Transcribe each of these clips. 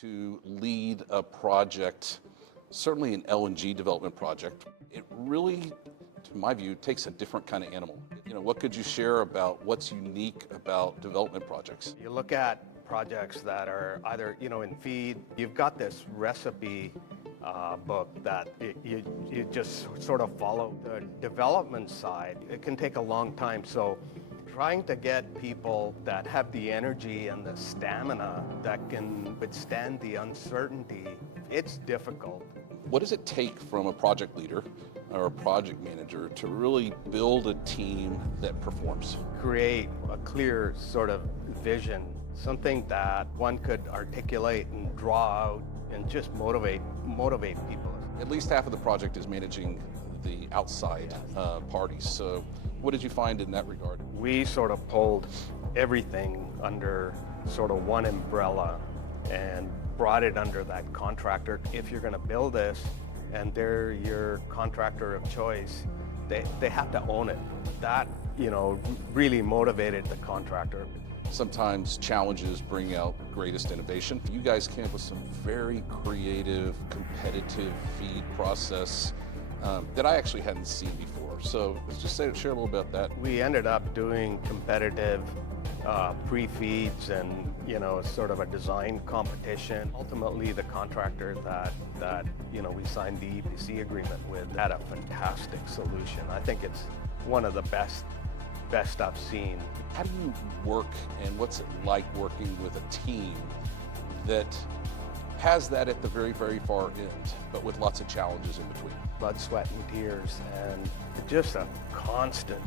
to lead a project, certainly an LNG development project, it really, to my view, takes a different kind of animal. What could you share about what's unique about development projects? You look at projects that are either, in feed, you've got this recipe book that you just sort of follow. The development side, it can take a long time. So trying to get people that have the energy and the stamina that can withstand the uncertainty, it's difficult. What does it take from a project leader or a project manager to really build a team that performs? Create a clear sort of vision, something that one could articulate and draw out and just motivate people. At least half of the project is managing the outside parties. So what did you find in that regard? We sort of pulled everything under sort of one umbrella and brought it under that contractor. If you're going to build this and they're your contractor of choice, they have to own it. That, really motivated the contractor. Sometimes challenges bring out greatest innovation. You guys came up with some very creative, competitive feed process that I actually hadn't seen before. So let's just share a little bit about that. We ended up doing competitive pre-feeds and, sort of a design competition. Ultimately, the contractor that we signed the EPC agreement with had a fantastic solution. I think it's one of the best I've seen. How do you work, and what's it like working with a team that has that at the very, very far end, but with lots of challenges in between? Blood, sweat, and tears, and just a constant,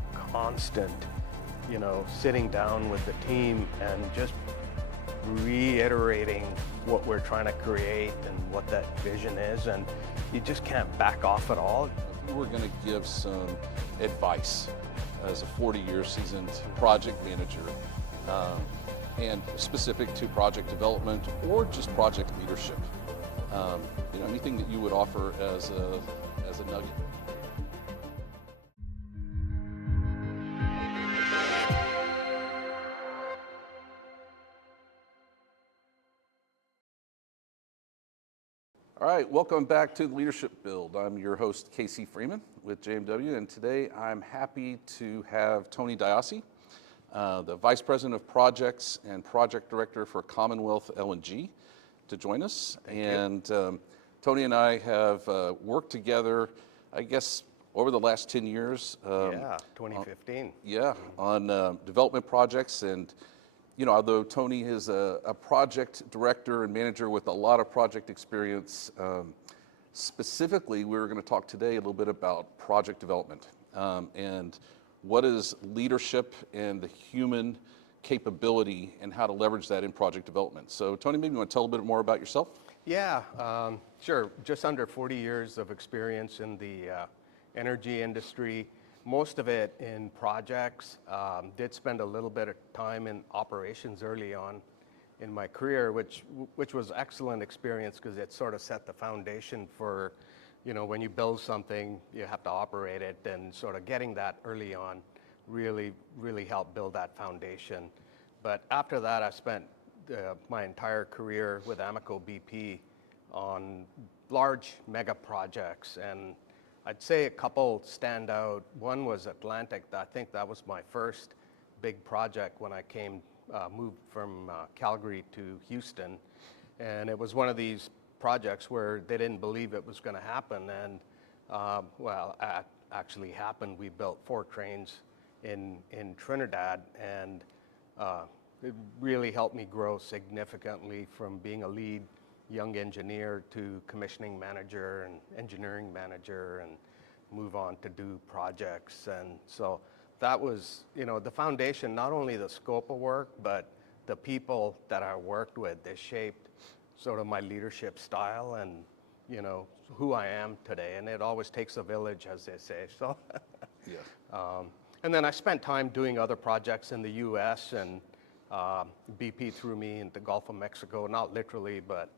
sitting down with the team and just reiterating what we're trying to create and what that vision is, and you just can't back off at all. If you were going to give some advice as a 40-year seasoned project manager, and specific to project development or just project leadership, anything that you would offer as a nugget? All right, welcome back to the Leadership Build. I'm your host, Casey Freeman with JMW, and today I'm happy to have Tony Diocee, the Vice President of Projects and Project Director for Commonwealth LNG, to join us. Tony and I have worked together, I guess, over the last 10 years. 2015. On development projects. And although Tony is a project director and manager with a lot of project experience, specifically, we're going to talk today a little bit about project development and what is leadership and the human capability and how to leverage that in project development. So, Tony, maybe you want to tell a bit more about yourself? Yeah, sure. Just under 40 years of experience in the energy industry. Most of it in projects. Did spend a little bit of time in operations early on in my career, which was excellent experience because it sort of set the foundation for, when you build something, you have to operate it, and sort of getting that early on really helped build that foundation. But after that, I spent my entire career with Amoco BP on large mega projects, and I'd say a couple stand out. One was Atlantic. I think that was my first big project when I moved from Calgary to Houston. And it was one of these projects where they didn't believe it was going to happen. And it actually happened. We built 4 trains in Trinidad, and it really helped me grow significantly from being a lead young engineer to commissioning manager and engineering manager, and move on to do projects. And so that was, the foundation, not only the scope of work, but the people that I worked with. They shaped sort of my leadership style and, who I am today. And it always takes a village, as they say. So, yeah. And then I spent time doing other projects in the U.S., and BP threw me into Gulf of Mexico, not literally, but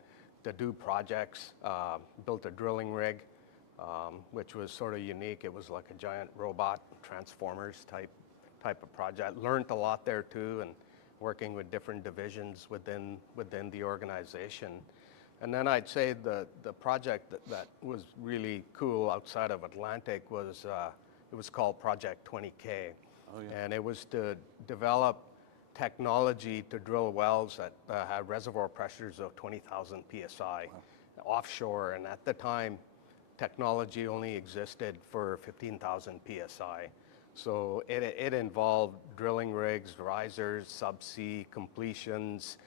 to do projects. Built a drilling rig, which was sort of unique. It was like a giant robot, Transformers type of project. Learned a lot there too, and working with different divisions within the organization. And then I'd say the project that was really cool outside of Atlantic was, it was called Project 20K. Oh, yeah. And it was to develop technology to drill wells that had reservoir pressures of 20,000 PSI offshore. And at the time, technology only existed for 15,000 PSI. So it involved drilling rigs, risers, subsea completions,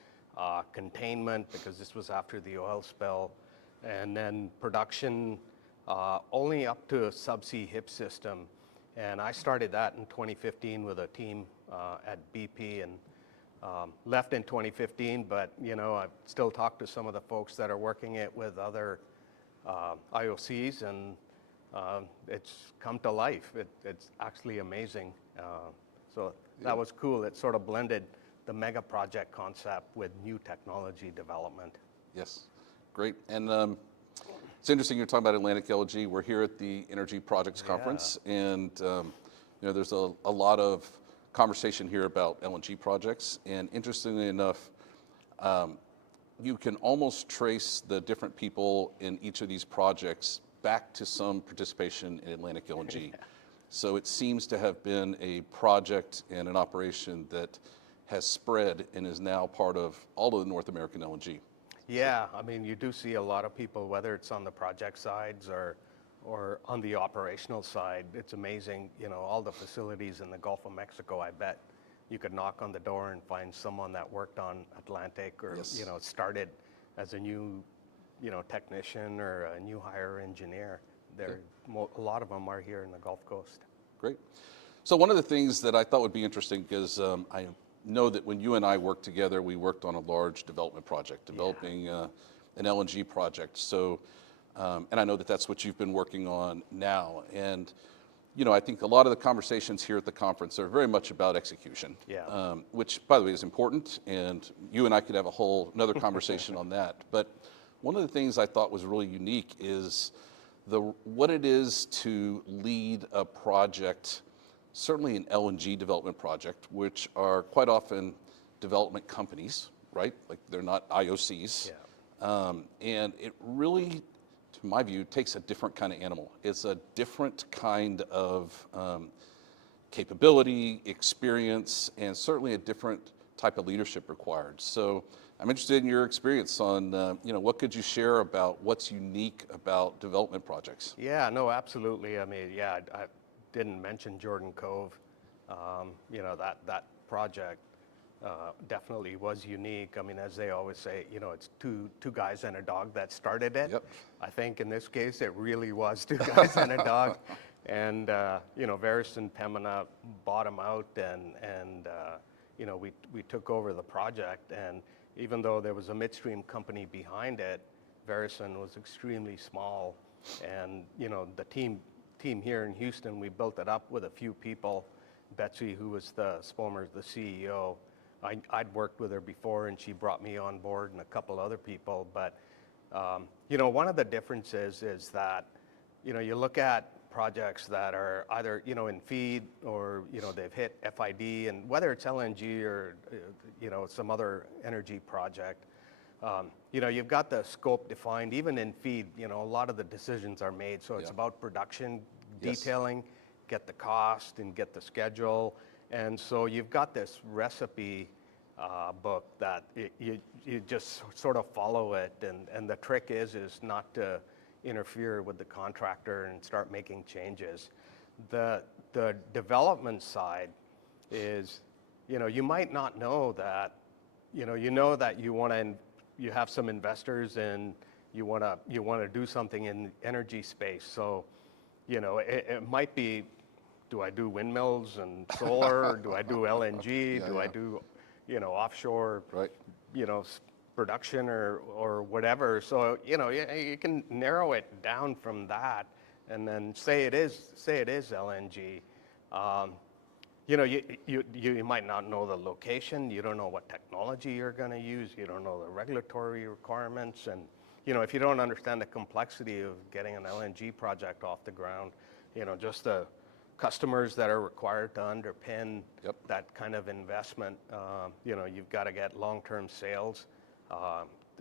containment, because this was after the oil spill, and then production only up to a subsea HIP system. And I started that in 2015 with a team at BP, and left in 2015, but I've still talked to some of the folks that are working it with other IOCs, and it's come to life. It's actually amazing. So that was cool. It sort of blended the mega project concept with new technology development. Yes, great. And it's interesting you're talking about Atlantic LNG. We're here at the Energy Projects Conference, and there's a lot of conversation here about LNG projects. And interestingly enough, you can almost trace the different people in each of these projects back to some participation in Atlantic LNG. So it seems to have been a project and an operation that has spread and is now part of all of the North American LNG. Yeah, I mean, you do see a lot of people, whether it's on the project sides or on the operational side. It's amazing, all the facilities in the Gulf of Mexico. I bet you could knock on the door and find someone that worked on Atlantic or, started as a new, technician or a new hire engineer. A lot of them are here in the Gulf Coast. Great. So one of the things that I thought would be interesting, because I know that when you and I worked together, we worked on a large development project, developing an LNG project. So, and I know that that's what you've been working on now. And, I think a lot of the conversations here at the conference are very much about execution, which, by the way, is important. And you and I could have another conversation on that. But one of the things I thought was really unique is what it is to lead a project, certainly an LNG development project, which are quite often development companies, right? Like they're not IOCs. And it really, to my view, takes a different kind of animal. It's a different kind of capability, experience, and certainly a different type of leadership required. So I'm interested in your experience on, what could you share about what's unique about development projects? Yeah, no, absolutely. I mean, I didn't mention Jordan Cove. That project definitely was unique. I mean, as they always say, it's two guys and a dog that started it. Yep. I think in this case, it really was two guys and a dog. And, Varus and Pembina bought them out, and we took over the project. And even though there was a midstream company behind it, Verison was extremely small. And, the team here in Houston, we built it up with a few people. Betsy, who was the CEO, I'd worked with her before, and she brought me on board and a couple other people. But, one of the differences is that, you look at projects that are either, in FEED or, they've hit FID, and whether it's LNG or, some other energy project, you've got the scope defined. Even in FEED, a lot of the decisions are made. So it's about production, detailing, get the cost and get the schedule. And so you've got this recipe book that you just sort of follow it. And the trick is not to interfere with the contractor and start making changes. The development side is, you might not know that, that you have some investors and you want to do something in the energy space. So, it might be, do I do windmills and solar? Do I do LNG? Do I do, offshore, production or whatever? So, you can narrow it down from that, and then say it is LNG. You might not know the location. You don't know what technology you're going to use. You don't know the regulatory requirements. And, if you don't understand the complexity of getting an LNG project off the ground, just the customers that are required to underpin that kind of investment, you've got to get long-term sales.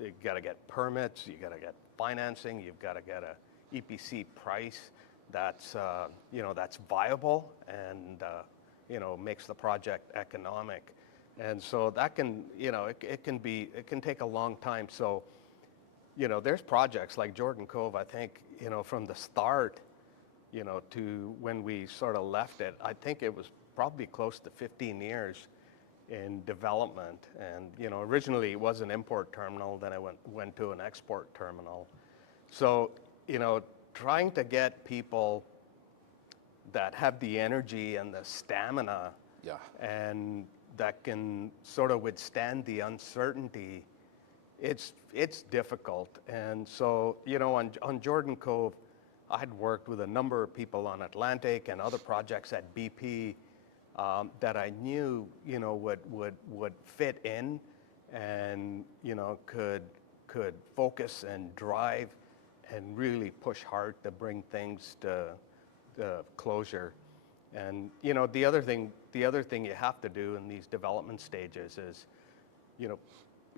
you got to get permits, you got to get financing, you've got to get a EPC price that's that's viable and makes the project economic. And so that can it can take a long time. So there's projects like Jordan Cove. I think from the start to when we sort of left it, I think it was probably close to 15 years in development. And originally it was an import terminal, then I went to an export terminal. So trying to get people that have the energy and the stamina, Yeah. and that can sort of withstand the uncertainty, it's difficult. And so on Jordan Cove, I had worked with a number of people on Atlantic and other projects at BP that I knew would fit in and could focus and drive and really push hard to bring things to closure. And the other thing you have to do in these development stages is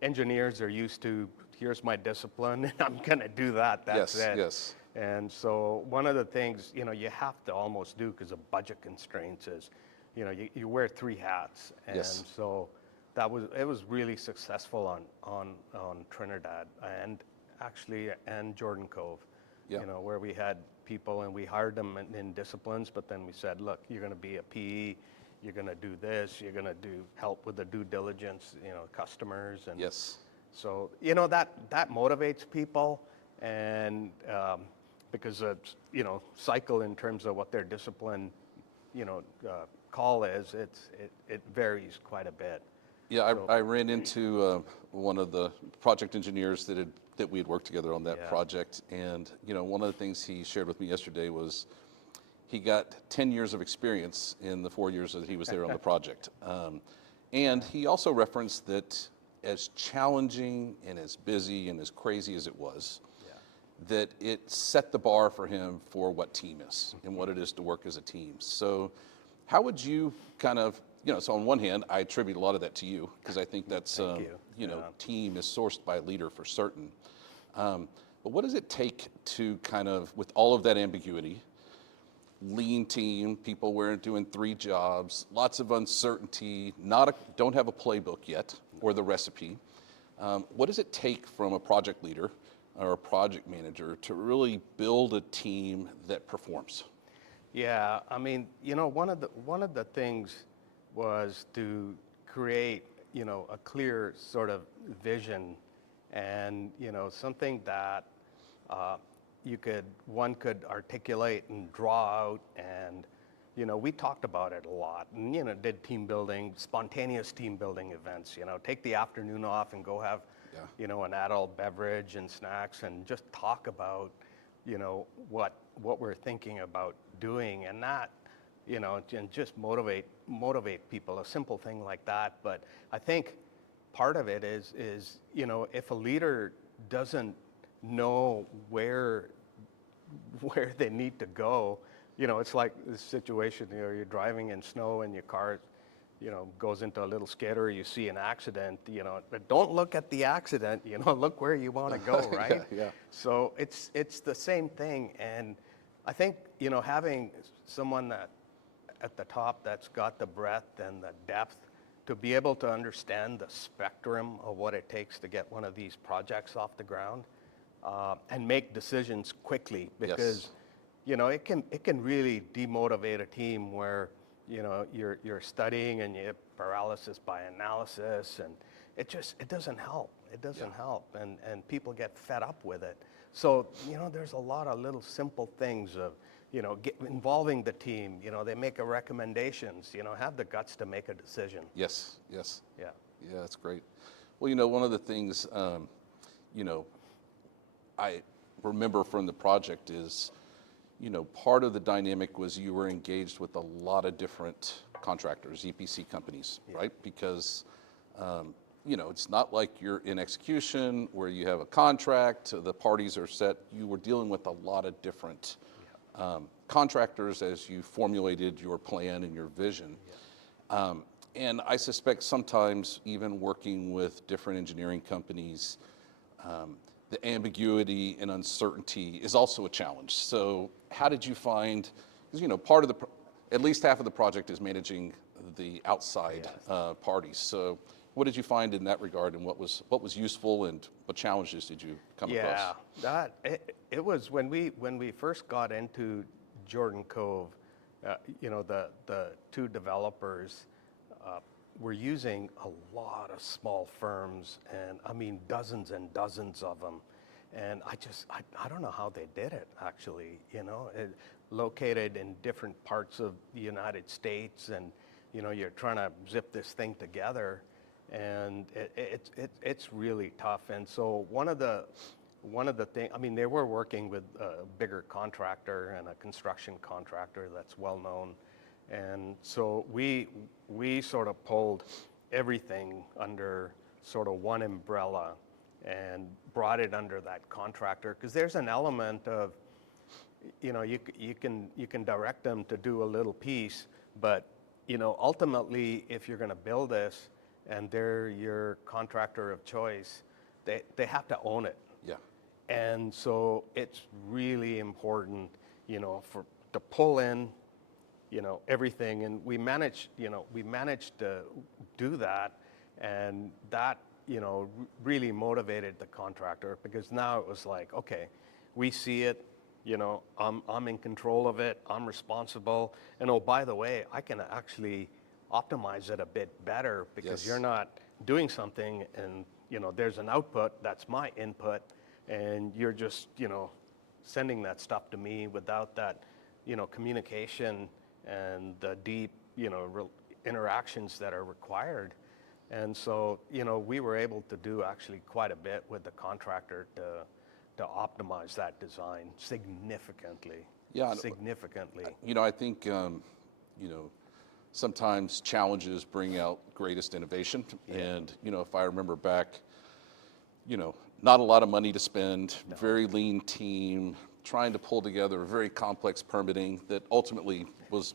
engineers are used to, here's my discipline and I'm going to do that. That's it. Yes. And so one of the things you have to almost do because of budget constraints is you wear three hats. And Yes. so it was really successful on Trinidad and Jordan Cove. Yeah. Where we had people and we hired them in disciplines, but then we said, look, you're going to be a PE, you're going to do this, you're going to help with the due diligence, customers. And Yes. so, that motivates people, and because it's, cycle in terms of what their discipline, call is, it varies quite a bit. Yeah, I ran into one of the project engineers that we had worked together on that project, and one of the things he shared with me yesterday was he got 10 years of experience in the 4 years that he was there on the project, and he also referenced that as challenging and as busy and as crazy as it was, that it set the bar for him for what team is and what it is to work as a team. So how would you kind of, so on one hand, I attribute a lot of that to you because I think that's, team is sourced by a leader for certain. But what does it take to kind of, with all of that ambiguity, lean team, people doing 3 jobs, lots of uncertainty, don't have a playbook yet or the recipe. What does it take from a project leader or a project manager to really build a team that performs? Yeah, I mean, one of the things was to create, a clear sort of vision and, something that one could articulate and draw out. And, we talked about it a lot and, did team building, spontaneous team building events, take the afternoon off and go have, an adult beverage and snacks and just talk about, what we're thinking about doing, and that, and just motivate people, a simple thing like that. But I think part of it is if a leader doesn't know where they need to go, it's like this situation, you're driving in snow and your car, goes into a little skid or you see an accident, but don't look at the accident, look where you want to go, right? Yeah. So it's the same thing. And I think, having someone that at the top that's got the breadth and the depth to be able to understand the spectrum of what it takes to get one of these projects off the ground, and make decisions quickly, because it can really demotivate a team where you're studying and you have paralysis by analysis, and it doesn't help. It doesn't help, and people get fed up with it. So there's a lot of little simple things of involving the team. They make a recommendations. Have the guts to make a decision. Yes. Yeah. Yeah, that's great. Well, one of the things I remember from the project is, part of the dynamic was you were engaged with a lot of different contractors, EPC companies, right? Because, it's not like you're in execution where you have a contract, the parties are set. You were dealing with a lot of different contractors as you formulated your plan and your vision. And I suspect sometimes even working with different engineering companies, the ambiguity and uncertainty is also a challenge. So how did you find, because part of at least half of the project is managing the outside parties. So what did you find in that regard, and what was useful, and what challenges did you come across? Yeah, it was when we first got into Jordan Cove, the two developers were using a lot of small firms, and I mean dozens and dozens of them. And I don't know how they did it, actually, located in different parts of the United States, and you're trying to zip this thing together, and it's really tough. And so one of the things, I mean, they were working with a bigger contractor and a construction contractor that's well known, and so we sort of pulled everything under sort of one umbrella and brought it under that contractor, because there's an element of, you can direct them to do a little piece, but ultimately, if you're going to build this and they're your contractor of choice, they have to own it. Yeah. And so it's really important, to pull in, everything, and we managed to do that, and that, really motivated the contractor, because now it was like, okay, we see it, I'm in control of it, I'm responsible, and oh, by the way, I can actually optimize it a bit better, because you're not doing something and, there's an output, that's my input, and you're just, sending that stuff to me without that, communication and the deep, interactions that are required. And so, we were able to do actually quite a bit with the contractor to optimize that design significantly. Yeah. Significantly. I think, sometimes challenges bring out greatest innovation. Yeah. And, if I remember back, not a lot of money to spend, very lean team, trying to pull together a very complex permitting that ultimately was,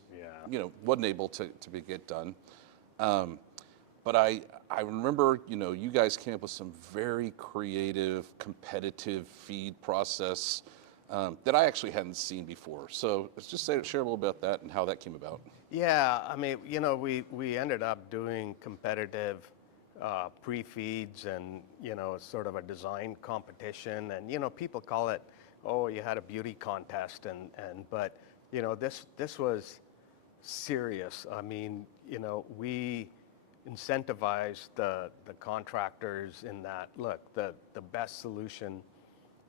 wasn't able to get done. But I remember, you guys came up with some very creative, competitive feed process that I actually hadn't seen before. So let's just share a little bit about that and how that came about. Yeah, I mean, we ended up doing competitive pre-feeds and, sort of a design competition. And, people call it, oh, you had a beauty contest. But, this was serious. I mean, we incentivize the contractors in that, look, the best solution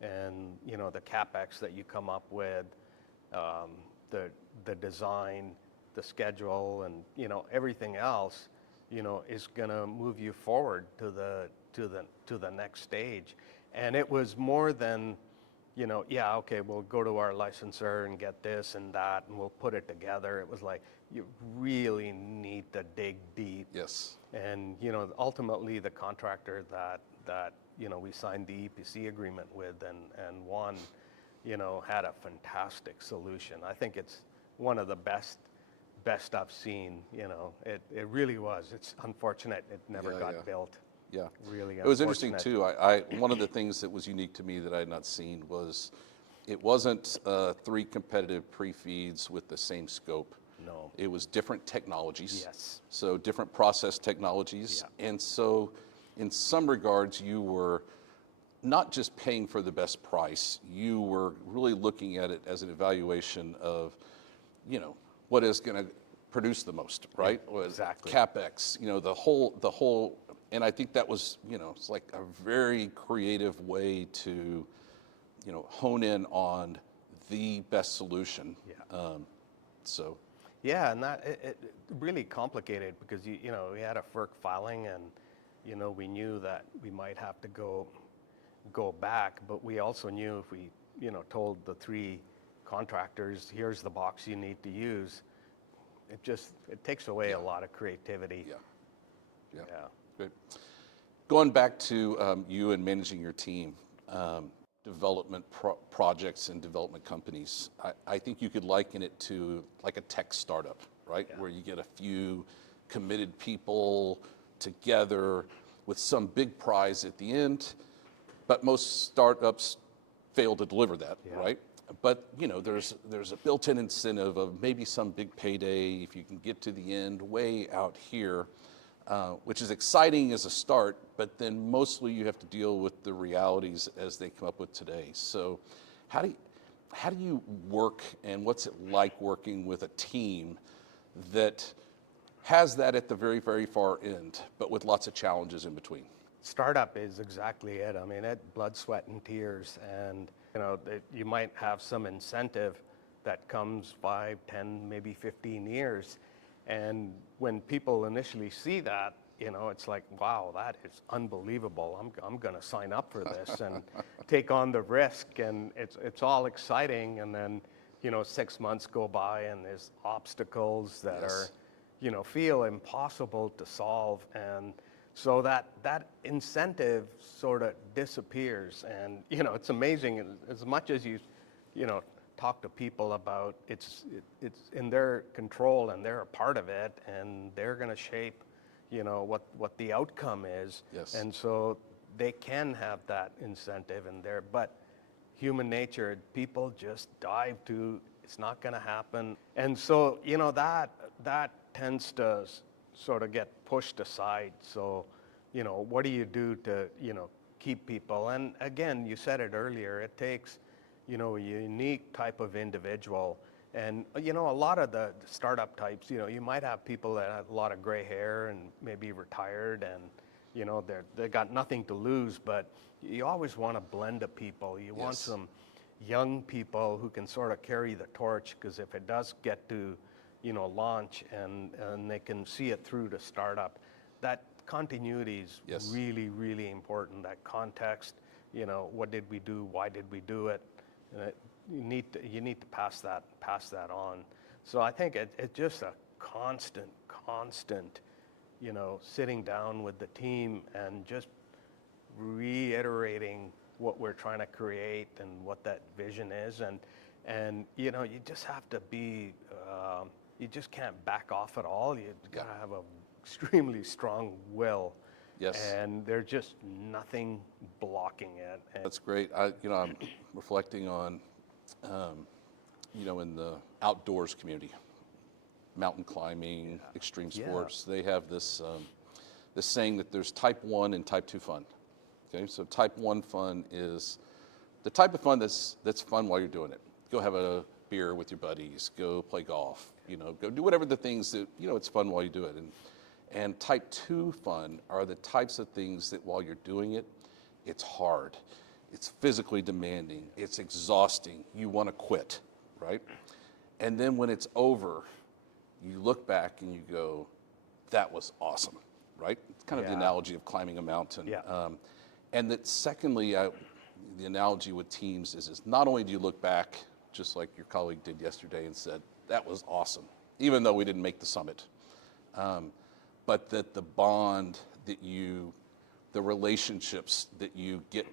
and, the CapEx that you come up with, the design, the schedule, and, everything else, is going to move you forward to the next stage. And it was more than, okay, we'll go to our licensor and get this and that, and we'll put it together. It was like, you really need to dig deep. Yes. And, ultimately the contractor that we signed the EPC agreement with and won, had a fantastic solution. I think it's one of the best I've seen. It really was. It's unfortunate it never got built. Yeah. Really It was interesting too. I one of the things that was unique to me that I had not seen was it wasn't 3 competitive pre-feeds with the same scope. No. It was different technologies. Yes. So different process technologies. Yeah. And so in some regards, you were not just paying for the best price, you were really looking at it as an evaluation of, what is going to produce the most, right? Yeah, exactly. CapEx, the whole, and I think that was, it's like a very creative way to, hone in on the best solution. Yeah. So. Yeah, and that it really complicated because we had a FERC filing, and we knew that we might have to go back, but we also knew if we told the 3 contractors, here's the box you need to use, it takes away a lot of creativity. Yeah. Great. Going back to you and managing your team, development projects and development companies, I think you could liken it to like a tech startup, right? Yeah. Where you get a few committed people together with some big prize at the end. but most startups fail to deliver that, Yeah. right? But there's a built-in incentive of maybe some big payday if you can get to the end way out here, which is exciting as a start, but then mostly you have to deal with the realities as they come up with today. So how do you work, and what's it like working with a team that has that at the very, very far end, but with lots of challenges in between? Startup is exactly it. I mean, blood, sweat, and tears. And, you might have some incentive that comes 5, 10, maybe 15 years. And when people initially see that, it's like, wow, that is unbelievable. I'm going to sign up for this and take on the risk. And it's all exciting. And then, 6 months go by and there's obstacles that Yes. are, feel impossible to solve. And so that incentive sort of disappears. And, it's amazing as much as you talk to people about it's in their control and they're a part of it and they're going to shape, what the outcome is. Yes. And so they can have that incentive in there. But human nature, people just dive to, it's not going to happen. And so, that tends to sort of get pushed aside. So, what do you do to, keep people? And again, you said it earlier, it takes, a unique type of individual. And, a lot of the startup types, you might have people that have a lot of gray hair and maybe retired and, they got nothing to lose, but you always want a blend of people. You want Yes. some young people who can sort of carry the torch, because if it does get to, launch and they can see it through to startup, that continuity is Yes. really, really important. That context, what did we do? Why did we do it? You need to pass that on. So I think it's just a constant, sitting down with the team and just reiterating what we're trying to create and what that vision is. And you just have to be, you just can't back off at all. You got to have a extremely strong will. Yes. And there's just nothing blocking it. And That's great. I'm reflecting on, in the outdoors community, mountain climbing, extreme sports. They have this saying that there's type 1 and type 2 fun. Okay, so type 1 fun is the type of fun that's fun while you're doing it. Go have a beer with your buddies. Go play golf. Go do whatever the things that it's fun while you do it. And type 2 fun are the types of things that while you're doing it, it's hard, it's physically demanding, it's exhausting, you want to quit, right? And then when it's over, you look back and you go, that was awesome, right? It's kind of the Yeah. analogy of climbing a mountain. Yeah. And that secondly, the analogy with teams is not only do you look back, just like your colleague did yesterday and said, that was awesome, even though we didn't make the summit. But that the bond that the relationships that you get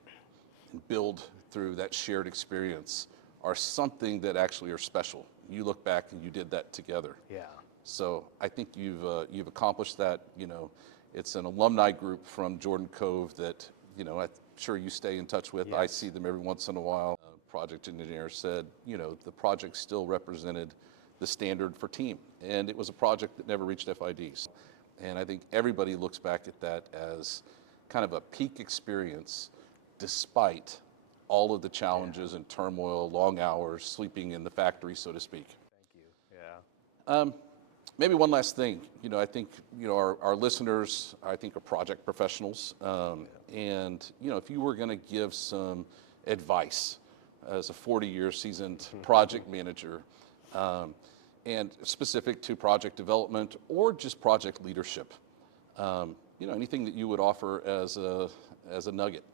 and build through that shared experience are something that actually are special. You look back and you did that together. Yeah. So I think you've accomplished that. It's an alumni group from Jordan Cove that I'm sure you stay in touch with. I Yes. see them every once in a while. Project engineer said, the project still represented the standard for team, and it was a project that never reached FIDs. And I think everybody looks back at that as kind of a peak experience, despite all of the challenges and turmoil, long hours, sleeping in the factory, so to speak. Thank you. Yeah. Maybe one last thing. I think our listeners, I think, are project professionals, and if you were going to give some advice as a 40-year seasoned project manager, and specific to project development or just project leadership, anything that you would offer as a nugget.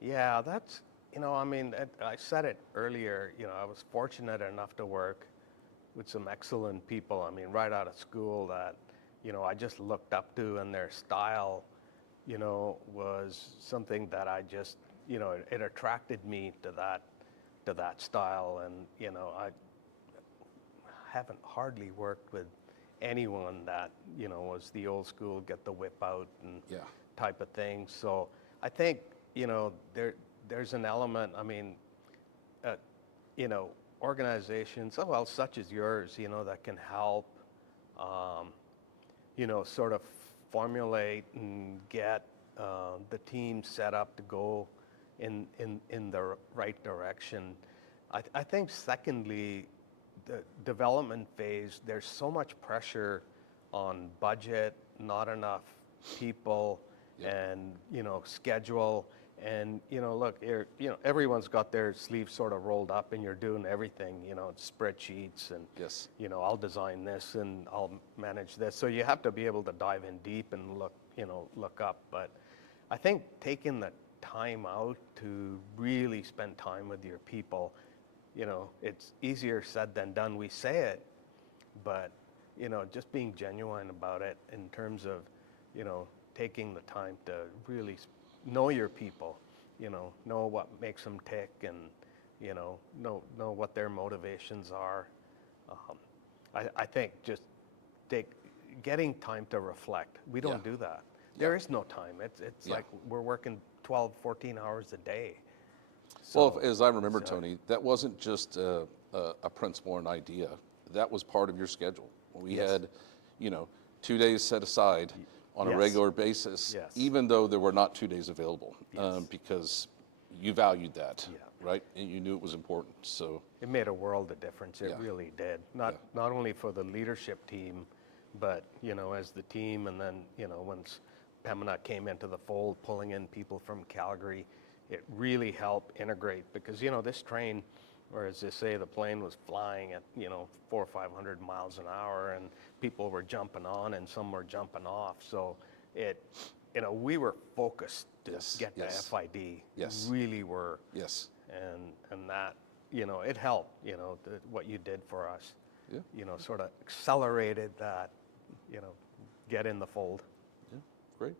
Yeah, that's, I said it earlier, I was fortunate enough to work with some excellent people, right out of school that, I just looked up to, and their style, was something that I just, it attracted me to that style. And, I haven't hardly worked with anyone that, was the old school, get the whip out and Yeah. type of thing. So I think, there's an element, I mean, organizations, such as yours, that can help, sort of formulate and get the team set up to go in the right direction. I think secondly, the development phase, there's so much pressure on budget, not enough people, and schedule. And look, everyone's got their sleeves sort of rolled up, and you're doing everything, spreadsheets, and Yes. I'll design this and I'll manage this. So you have to be able to dive in deep and look up. But I think taking the time out to really spend time with your people, it's easier said than done. We say it, but just being genuine about it in terms of taking the time to really know your people, know what makes them tick, and know what their motivations are. I think just getting time to reflect. We don't do that. There is no time. It's like we're working 12, 14 hours a day. So, Well, as I remember, Tony, that wasn't just a principle or an idea. That was part of your schedule. We had, 2 days set aside on a regular basis, even though there were not 2 days available, because you valued that, right? And you knew it was important. So it made a world of difference. It really did. Not only for the leadership team, but as the team, and then once Pembina came into the fold, pulling in people from Calgary, it really helped integrate, because this train, or as they say, the plane was flying at 400 or 500 miles an hour, and people were jumping on and some were jumping off. So we were focused to get to FID. Really were. Yes. And that it helped. What you did for us. Sort of accelerated that. Get in the fold. Yeah. Great.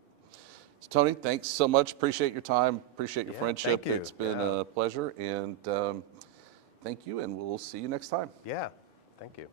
So Tony, thanks so much. Appreciate your time. Appreciate your friendship. Thank you. It's been a pleasure, and thank you, and we'll see you next time. Yeah, thank you.